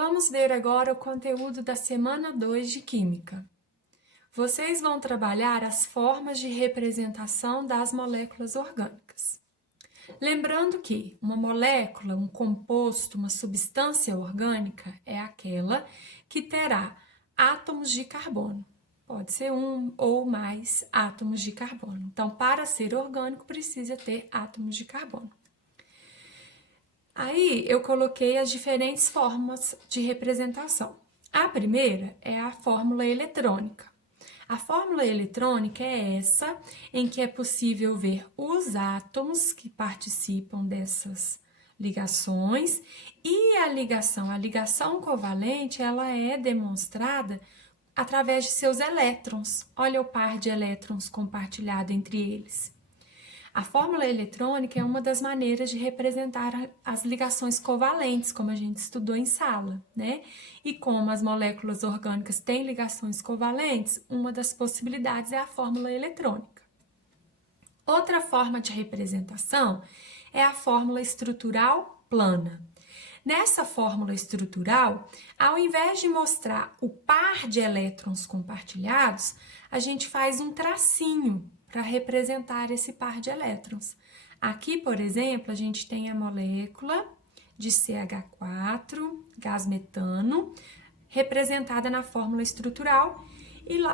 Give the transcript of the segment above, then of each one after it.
Vamos ver agora o conteúdo da semana 2 de Química. Vocês vão trabalhar as formas de representação das moléculas orgânicas. Lembrando que uma molécula, um composto, uma substância orgânica é aquela que terá átomos de carbono. Pode ser um ou mais átomos de carbono. Então, para ser orgânico, precisa ter átomos de carbono. Aí eu coloquei as diferentes formas de representação. A primeira é a fórmula eletrônica. A fórmula eletrônica é essa em que é possível ver os átomos que participam dessas ligações e a ligação covalente, ela é demonstrada através de seus elétrons. Olha o par de elétrons compartilhado entre eles. A fórmula eletrônica é uma das maneiras de representar as ligações covalentes, como a gente estudou em sala, né? E como as moléculas orgânicas têm ligações covalentes, uma das possibilidades é a fórmula eletrônica. Outra forma de representação é a fórmula estrutural plana. Nessa fórmula estrutural, ao invés de mostrar o par de elétrons compartilhados, a gente faz um tracinho para representar esse par de elétrons. Aqui, por exemplo, a gente tem a molécula de CH4, gás metano, representada na fórmula estrutural,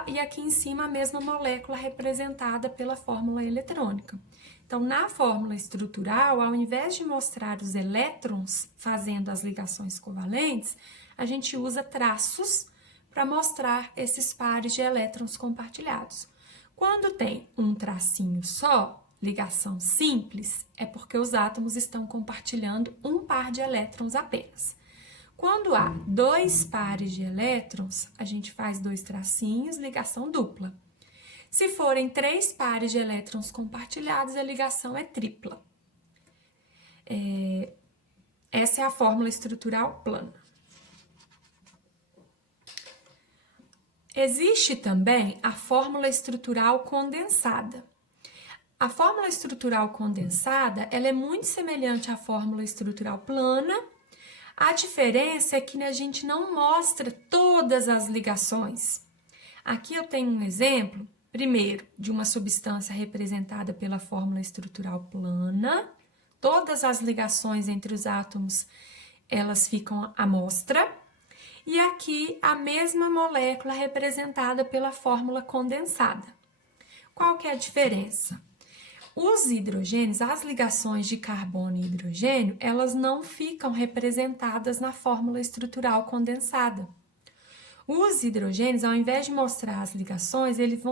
e aqui em cima a mesma molécula representada pela fórmula eletrônica. Então, na fórmula estrutural, ao invés de mostrar os elétrons fazendo as ligações covalentes, a gente usa traços para mostrar esses pares de elétrons compartilhados. Quando tem um tracinho só, ligação simples, é porque os átomos estão compartilhando um par de elétrons apenas. Quando há dois pares de elétrons, a gente faz dois tracinhos, ligação dupla. Se forem três pares de elétrons compartilhados, a ligação é tripla. Essa é a fórmula estrutural plana. Existe também a fórmula estrutural condensada. A fórmula estrutural condensada, ela é muito semelhante à fórmula estrutural plana. A diferença é que a gente não mostra todas as ligações. Aqui eu tenho um exemplo, primeiro, de uma substância representada pela fórmula estrutural plana. Todas as ligações entre os átomos, elas ficam à mostra. E aqui a mesma molécula representada pela fórmula condensada. Qual que é a diferença? Os hidrogênios, as ligações de carbono e hidrogênio, elas não ficam representadas na fórmula estrutural condensada. Os hidrogênios, ao invés de mostrar as ligações, eles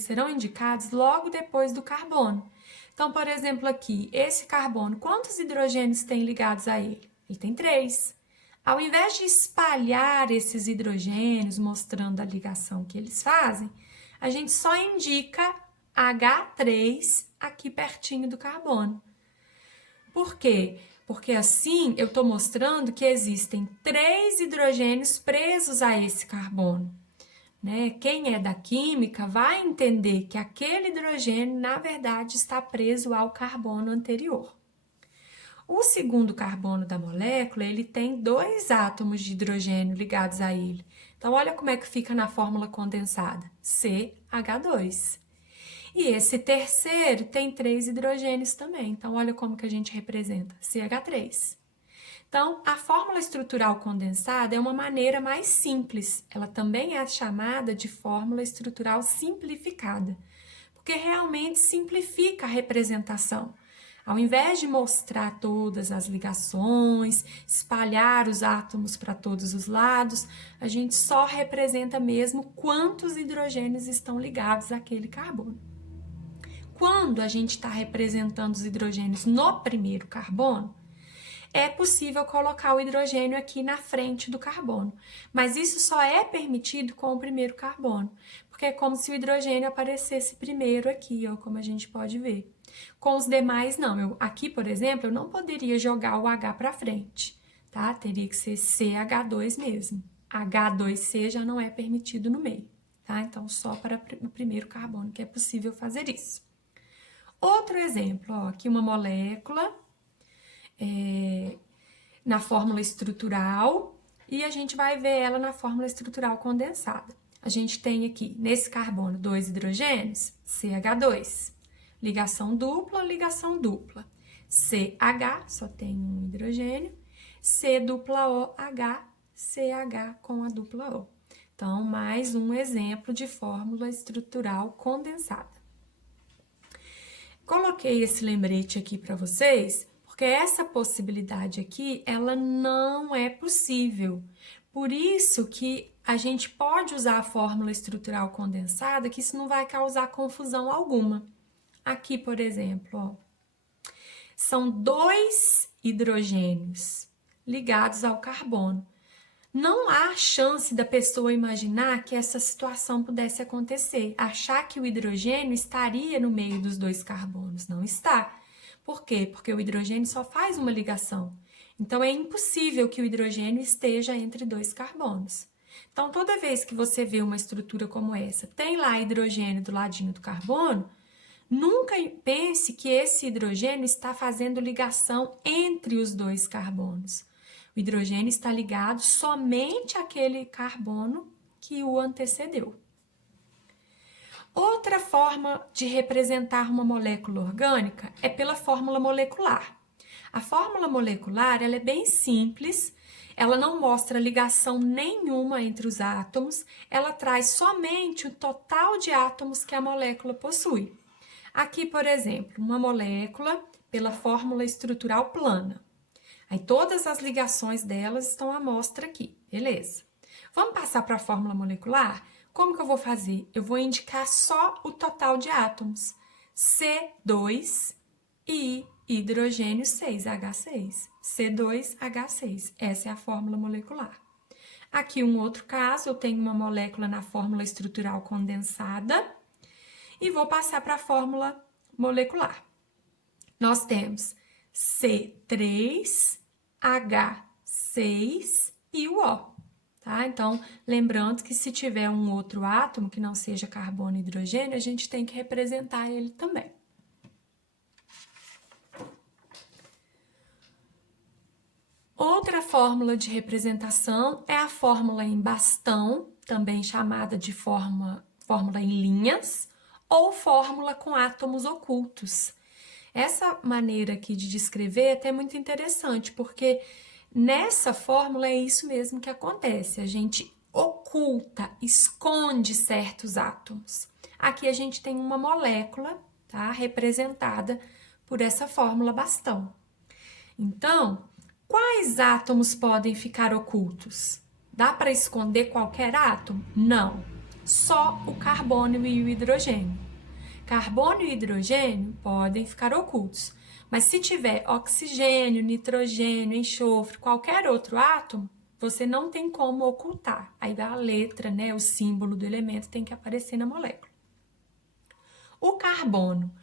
serão indicados logo depois do carbono. Então, por exemplo, aqui, esse carbono, quantos hidrogênios tem ligados a ele? Ele tem 3. Ao invés de espalhar esses hidrogênios mostrando a ligação que eles fazem, a gente só indica H3 aqui pertinho do carbono. Por quê? Porque assim eu estou mostrando que existem 3 hidrogênios presos a esse carbono. Né? Quem é da química vai entender que aquele hidrogênio, na verdade, está preso ao carbono anterior. O segundo carbono da molécula, ele tem 2 átomos de hidrogênio ligados a ele. Então, olha como é que fica na fórmula condensada, CH2. E esse terceiro tem 3 hidrogênios também. Então, olha como que a gente representa, CH3. Então, a fórmula estrutural condensada é uma maneira mais simples. Ela também é chamada de fórmula estrutural simplificada, porque realmente simplifica a representação. Ao invés de mostrar todas as ligações, espalhar os átomos para todos os lados, a gente só representa mesmo quantos hidrogênios estão ligados àquele carbono. Quando a gente está representando os hidrogênios no primeiro carbono, é possível colocar o hidrogênio aqui na frente do carbono, mas isso só é permitido com o primeiro carbono, porque é como se o hidrogênio aparecesse primeiro aqui, ó, como a gente pode ver. Com os demais, não. Aqui, por exemplo, eu não poderia jogar o H para frente, tá? Teria que ser CH2 mesmo. H2C já não é permitido no meio, tá? Então, só para o primeiro carbono que é possível fazer isso. Outro exemplo, ó, aqui uma molécula. na fórmula estrutural e a gente vai ver ela na fórmula estrutural condensada. A gente tem aqui, nesse carbono, 2 hidrogênios, CH2. Ligação dupla, ligação dupla. CH, só tem um hidrogênio. C dupla O, H, CH com a dupla O. Então, mais um exemplo de fórmula estrutural condensada. Coloquei esse lembrete aqui para vocês, porque essa possibilidade aqui, ela não é possível. Por isso que a gente pode usar a fórmula estrutural condensada, que isso não vai causar confusão alguma. Aqui, por exemplo, ó, são 2 hidrogênios ligados ao carbono. Não há chance da pessoa imaginar que essa situação pudesse acontecer, achar que o hidrogênio estaria no meio dos 2 carbonos. Não está. Por quê? Porque o hidrogênio só faz uma ligação. Então, é impossível que o hidrogênio esteja entre 2 carbonos. Então, toda vez que você vê uma estrutura como essa, tem lá hidrogênio do ladinho do carbono, nunca pense que esse hidrogênio está fazendo ligação entre os 2 carbonos. O hidrogênio está ligado somente àquele carbono que o antecedeu. Outra forma de representar uma molécula orgânica é pela fórmula molecular. A fórmula molecular ela é bem simples, ela não mostra ligação nenhuma entre os átomos, ela traz somente o total de átomos que a molécula possui. Aqui, por exemplo, uma molécula pela fórmula estrutural plana. Aí todas as ligações delas estão à mostra aqui, beleza? Vamos passar para a fórmula molecular? Como que eu vou fazer? Eu vou indicar só o total de átomos. C2 e hidrogênio 6H6. C2H6. Essa é a fórmula molecular. Aqui um outro caso, eu tenho uma molécula na fórmula estrutural condensada e vou passar para a fórmula molecular. Nós temos C3, H6 e o O, tá? Então, lembrando que se tiver um outro átomo que não seja carbono e hidrogênio, a gente tem que representar ele também. Outra fórmula de representação é a fórmula em bastão, também chamada de fórmula em linhas, ou fórmula com átomos ocultos. Essa maneira aqui de descrever é até muito interessante, porque nessa fórmula é isso mesmo que acontece. A gente oculta, esconde certos átomos. Aqui a gente tem uma molécula, tá? Representada por essa fórmula bastão. Então, quais átomos podem ficar ocultos? Dá para esconder qualquer átomo? Não. Só o carbono e o hidrogênio. Carbono e hidrogênio podem ficar ocultos, mas se tiver oxigênio, nitrogênio, enxofre, qualquer outro átomo, você não tem como ocultar. Aí a letra, né, o símbolo do elemento tem que aparecer na molécula. O carbono.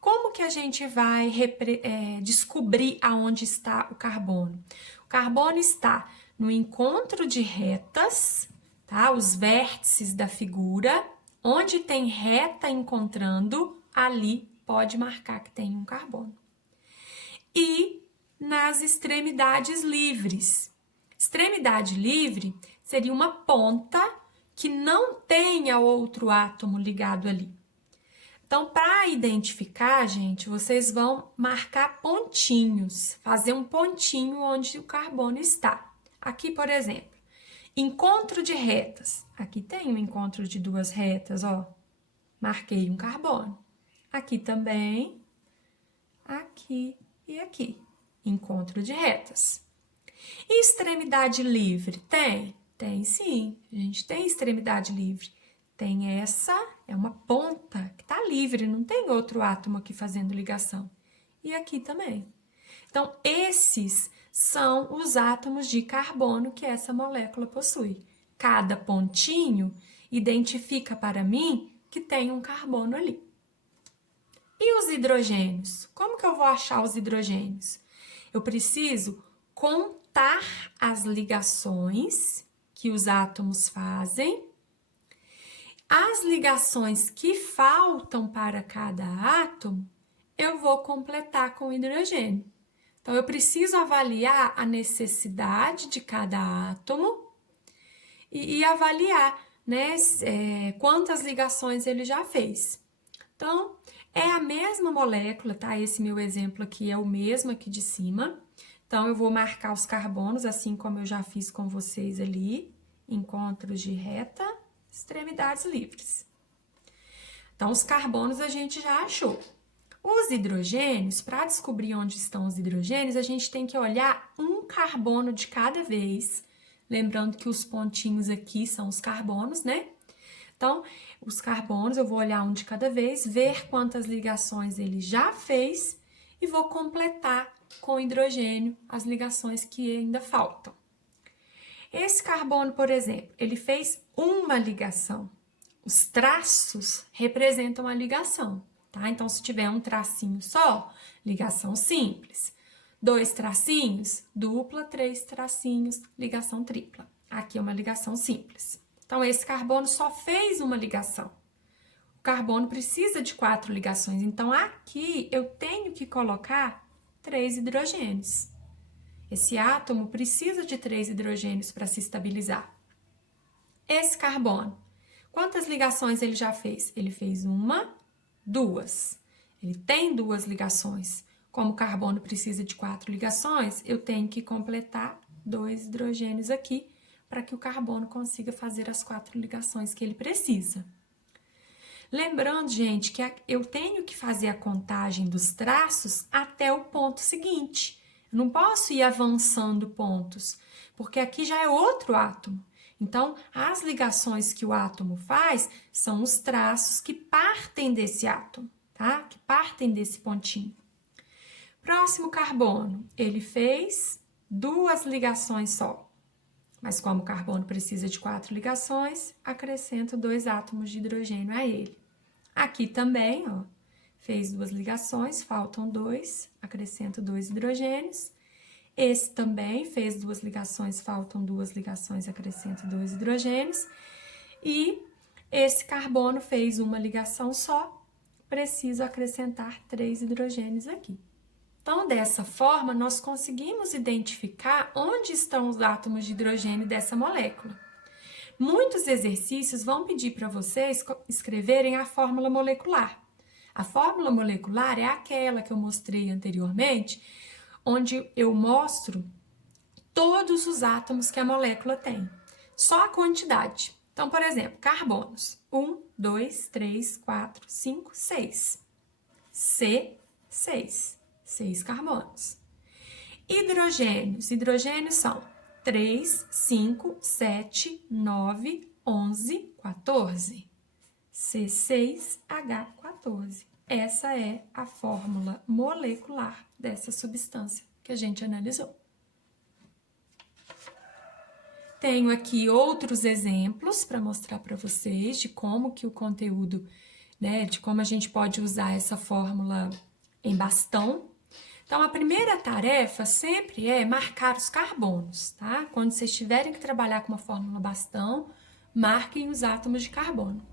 Como que a gente vai descobrir aonde está o carbono? O carbono está no encontro de retas, tá? Os vértices da figura. Onde tem reta encontrando, ali pode marcar que tem um carbono. E nas extremidades livres. Extremidade livre seria uma ponta que não tenha outro átomo ligado ali. Então, para identificar, gente, vocês vão marcar pontinhos, fazer um pontinho onde o carbono está. Aqui, por exemplo, encontro de retas. Aqui tem um encontro de 2 retas, ó. Marquei um carbono. Aqui também, aqui e aqui. Encontro de retas. E extremidade livre? Tem? Tem sim. A gente tem extremidade livre. Tem essa, é uma ponta que está livre, não tem outro átomo aqui fazendo ligação. E aqui também. Então, esses são os átomos de carbono que essa molécula possui. Cada pontinho identifica para mim que tem um carbono ali. E os hidrogênios? Como que eu vou achar os hidrogênios? Eu preciso contar as ligações que os átomos fazem. As ligações que faltam para cada átomo, eu vou completar com hidrogênio. Então, eu preciso avaliar a necessidade de cada átomo e avaliar, né, quantas ligações ele já fez. Então, é a mesma molécula, tá? Esse meu exemplo aqui é o mesmo aqui de cima. Então, eu vou marcar os carbonos, assim como eu já fiz com vocês ali, encontros de reta, extremidades livres. Então, os carbonos a gente já achou. Os hidrogênios, para descobrir onde estão os hidrogênios, a gente tem que olhar um carbono de cada vez. Lembrando que os pontinhos aqui são os carbonos, né? Então, os carbonos, eu vou olhar um de cada vez, ver quantas ligações ele já fez e vou completar com hidrogênio as ligações que ainda faltam. Esse carbono, por exemplo, ele fez uma ligação. Os traços representam a ligação, tá? Então, se tiver um tracinho só, ligação simples. 2 tracinhos, dupla, 3 tracinhos, ligação tripla. Aqui é uma ligação simples. Então, esse carbono só fez uma ligação. O carbono precisa de 4 ligações. Então, aqui eu tenho que colocar 3 hidrogênios. Esse átomo precisa de 3 hidrogênios para se estabilizar. Esse carbono, quantas ligações ele já fez? Ele fez 1, 2. Ele tem 2 ligações. Como o carbono precisa de 4 ligações, eu tenho que completar 2 hidrogênios aqui para que o carbono consiga fazer as 4 ligações que ele precisa. Lembrando, gente, que eu tenho que fazer a contagem dos traços até o ponto seguinte. Eu não posso ir avançando pontos, porque aqui já é outro átomo. Então, as ligações que o átomo faz são os traços que partem desse átomo, tá? Que partem desse pontinho. Próximo carbono, ele fez 2 ligações só. Mas como o carbono precisa de 4 ligações, acrescento 2 átomos de hidrogênio a ele. Aqui também, ó, fez 2 ligações, faltam 2, acrescento 2 hidrogênios. Esse também fez 2 ligações, faltam 2 ligações, acrescento 2 hidrogênios. E esse carbono fez uma ligação só, preciso acrescentar 3 hidrogênios aqui. Então, dessa forma, nós conseguimos identificar onde estão os átomos de hidrogênio dessa molécula. Muitos exercícios vão pedir para vocês escreverem a fórmula molecular. A fórmula molecular é aquela que eu mostrei anteriormente, onde eu mostro todos os átomos que a molécula tem, só a quantidade. Então, por exemplo, carbonos, 1, 2, 3, 4, 5, 6. C6. 6 carbonos. Hidrogênios são 3, 5, 7, 9, 11, 14. C6H14. Essa é a fórmula molecular dessa substância que a gente analisou. Tenho aqui outros exemplos para mostrar para vocês de como que o conteúdo, né, de como a gente pode usar essa fórmula em bastão. Então, a primeira tarefa sempre é marcar os carbonos, tá? Quando vocês tiverem que trabalhar com uma fórmula bastão, marquem os átomos de carbono.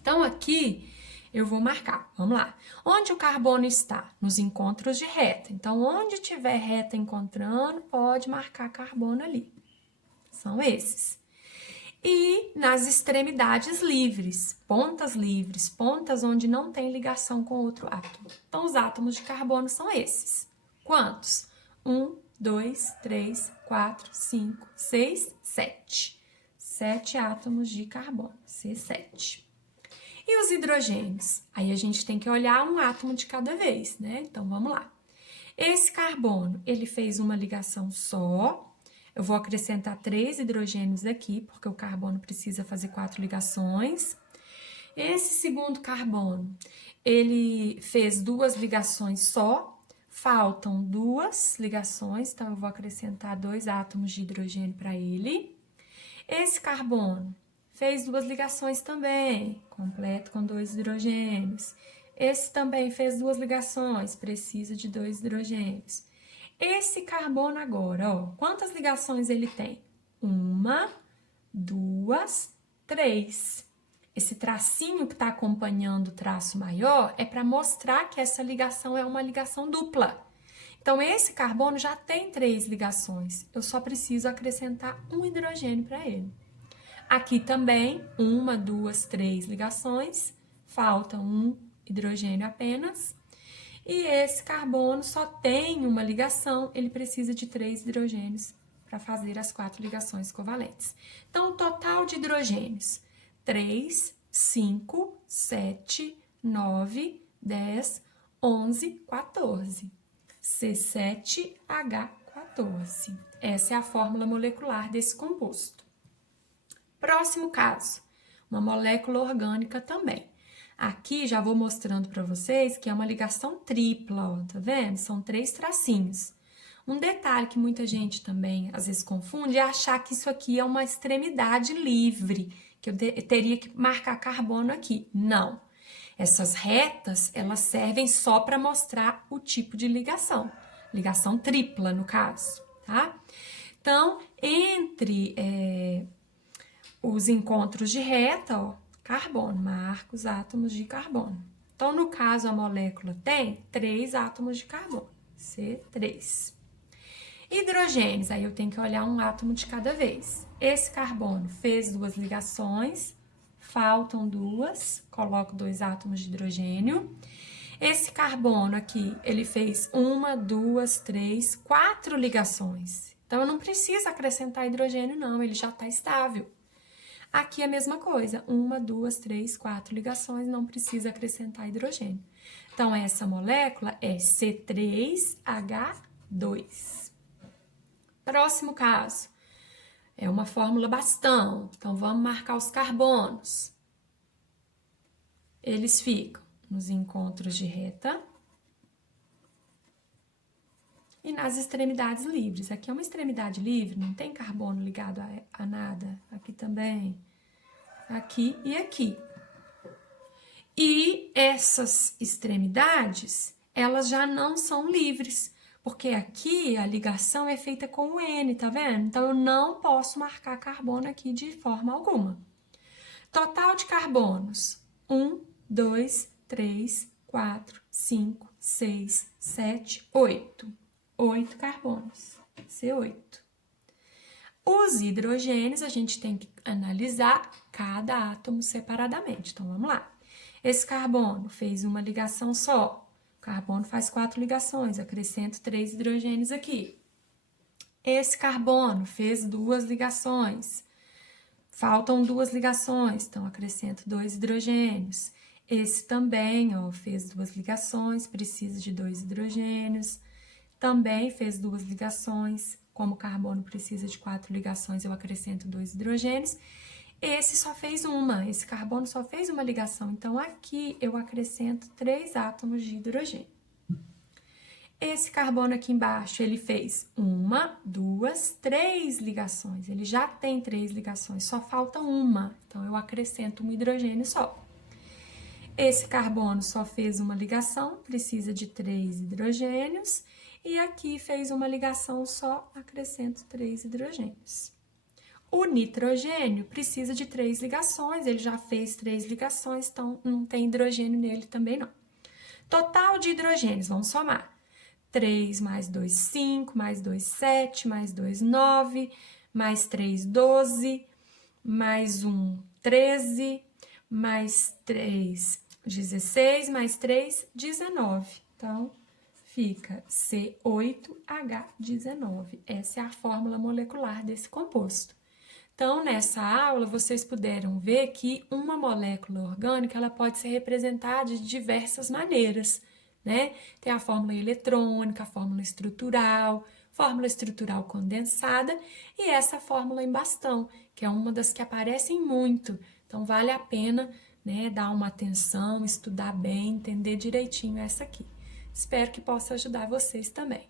Então, aqui eu vou marcar, vamos lá. Onde o carbono está? Nos encontros de reta. Então, onde tiver reta encontrando, pode marcar carbono ali. São esses. E nas extremidades livres, pontas onde não tem ligação com outro átomo. Então, os átomos de carbono são esses. Quantos? 1, 2, 3, 4, 5, 6, 7. 7 átomos de carbono, C7. E os hidrogênios? Aí a gente tem que olhar um átomo de cada vez, né? Então, vamos lá. Esse carbono, ele fez uma ligação só. Eu vou acrescentar 3 hidrogênios aqui, porque o carbono precisa fazer 4 ligações. Esse segundo carbono, ele fez 2 ligações só, faltam 2 ligações, então eu vou acrescentar 2 átomos de hidrogênio para ele. Esse carbono fez 2 ligações também, completo com 2 hidrogênios. Esse também fez 2 ligações, precisa de 2 hidrogênios. Esse carbono agora, ó, quantas ligações ele tem? 1, 2, 3. Esse tracinho que está acompanhando o traço maior é para mostrar que essa ligação é uma ligação dupla. Então, esse carbono já tem 3 ligações. Eu só preciso acrescentar um hidrogênio para ele. Aqui também, 1, 2, 3 ligações. Falta um hidrogênio apenas. E esse carbono só tem uma ligação, ele precisa de 3 hidrogênios para fazer as 4 ligações covalentes. Então, o total de hidrogênios: 3, 5, 7, 9, 10, 11, 14. C7H14. Essa é a fórmula molecular desse composto. Próximo caso, uma molécula orgânica também. Aqui já vou mostrando para vocês que é uma ligação tripla, ó, tá vendo? São 3 tracinhos. Um detalhe que muita gente também às vezes confunde é achar que isso aqui é uma extremidade livre, que eu teria que marcar carbono aqui. Não. Essas retas, elas servem só para mostrar o tipo de ligação. Ligação tripla, no caso, tá? Então, entre os encontros de reta, ó, carbono, marca os átomos de carbono. Então, no caso, a molécula tem 3 átomos de carbono, C3. Hidrogênios, aí eu tenho que olhar um átomo de cada vez. Esse carbono fez 2 ligações, faltam 2, coloco 2 átomos de hidrogênio. Esse carbono aqui, ele fez 1, 2, 3, 4 ligações. Então, eu não preciso acrescentar hidrogênio, não, ele já está estável. Aqui é a mesma coisa, 1, 2, 3, 4 ligações, não precisa acrescentar hidrogênio. Então, essa molécula é C3H2. Próximo caso, é uma fórmula bastão, então vamos marcar os carbonos. Eles ficam nos encontros de reta e nas extremidades livres. Aqui é uma extremidade livre, não tem carbono ligado a nada. Aqui também, aqui e aqui. E essas extremidades, elas já não são livres, porque aqui a ligação é feita com o N, tá vendo? Então, eu não posso marcar carbono aqui de forma alguma. Total de carbonos: 1, 2, 3, 4, 5, 6, 7, 8. 8 carbonos, C8. Os hidrogênios, a gente tem que analisar cada átomo separadamente. Então, vamos lá. Esse carbono fez uma ligação só. O carbono faz 4 ligações, acrescento 3 hidrogênios aqui. Esse carbono fez 2 ligações. Faltam 2 ligações, então acrescento 2 hidrogênios. Esse também, ó, fez 2 ligações, precisa de 2 hidrogênios. Também fez 2 ligações. Como o carbono precisa de 4 ligações, eu acrescento 2 hidrogênios. Esse só fez uma, esse carbono só fez uma ligação. Então, aqui eu acrescento 3 átomos de hidrogênio. Esse carbono aqui embaixo, ele fez 1, 2, 3 ligações. Ele já tem 3 ligações, só falta uma. Então, eu acrescento um hidrogênio só. Esse carbono só fez uma ligação, precisa de 3 hidrogênios. E aqui fez uma ligação só, acrescento 3 hidrogênios. O nitrogênio precisa de 3 ligações, ele já fez 3 ligações, então não tem hidrogênio nele também não. Total de hidrogênios, vamos somar. 3 mais 2, 5, mais 2, 7, mais 2, 9, mais 3, 12, mais 1, 13, mais 3, 16, mais 3, 19. Então, fica C8H19. Essa é a fórmula molecular desse composto. Então, nessa aula, vocês puderam ver que uma molécula orgânica ela pode ser representada de diversas maneiras, né? Tem a fórmula eletrônica, a fórmula estrutural condensada e essa fórmula em bastão, que é uma das que aparecem muito. Então, vale a pena, né, dar uma atenção, estudar bem, entender direitinho essa aqui. Espero que possa ajudar vocês também.